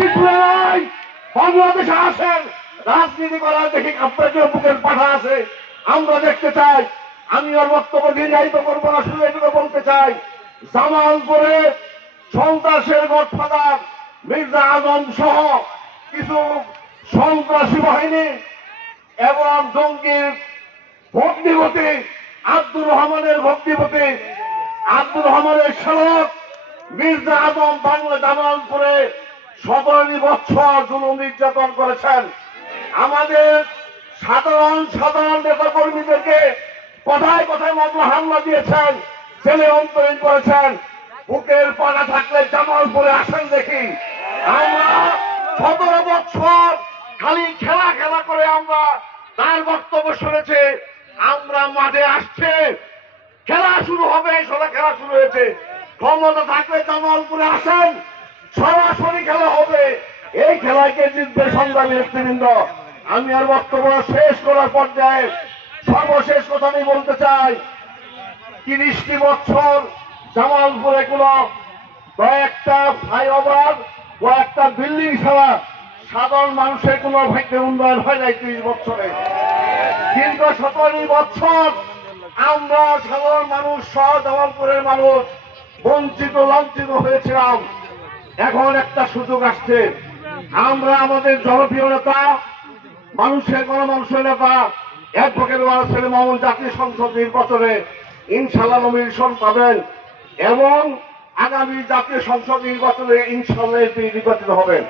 শিখলে নাই বাংলাদেশে আসেন, রাজনীতি করার দেখি আপনার যে বুকের পাঠা আছে আমরা দেখতে চাই। আমি আর বক্তব্য দীর্ঘায়িত করবো না, শুধু এটুকু বলতে চাই, জামালপুরে সন্ত্রাসের গডফাদার মির্জা আজম সহ কিছু সন্ত্রাসী বাহিনী এবং জঙ্গির ভগ্নিপতি আব্দুর রহমানের ভগ্নিপতি আব্দুর রহমানের শালক মির্জা আজম বাংলা জামালপুরে 17 বছর জুলুম নির্যাতন করেছেন। আমাদের সাধারণ নেতা কর্মীদেরকে কথায় কথায় মামলা হামলা দিয়েছেন, ছেলে অন্তরীণ করেছেন। বুকের পাড়া থাকলে জামালপুরে আসেন দেখি। আমরা 17 বছর খালি খেলা করে আমরা তার বক্তব্য শুনেছি। আমরা মাঠে আসছে, খেলা শুরু হবে, খেলা শুরু হয়েছে। ক্ষমতা থাকলে জামালপুরে আসেন, সরাসরি খেলা হবে। এই খেলায় কে জিতবে সংগ্রামী নেতৃবৃন্দ। আমি আর বক্তব্য শেষ করার পর্যায়ে সর্বশেষ কথা আমি বলতে চাই, 30টি বছর জামালপুরে কোনো কয়েকটা ফ্লাইওভার, কয়েকটা বিল্ডিং ছাড়া সাধারণ মানুষের কোনো ভাগ্যের উন্নয়ন হয় নাই। 30 বছরে দীর্ঘ 17 বছর আমরা সাধারণ মানুষ সহ জামালপুরের মানুষ বঞ্চিত লাঞ্ছিত হয়েছিলাম। এখন একটা সুযোগ আসছে, আমরা আমাদের জনপ্রিয় নেতা, মানুষের গণমানুষের নেতা অ্যাডভোকেট ওয়ারেস মামুন জাতীয় সংসদ নির্বাচনে ইনশাআল্লাহ নমিনেশন পাবেন এবং আগামী জাতীয় সংসদ নির্বাচনে ইনশাআল্লাহ নির্বাচিত হবেন।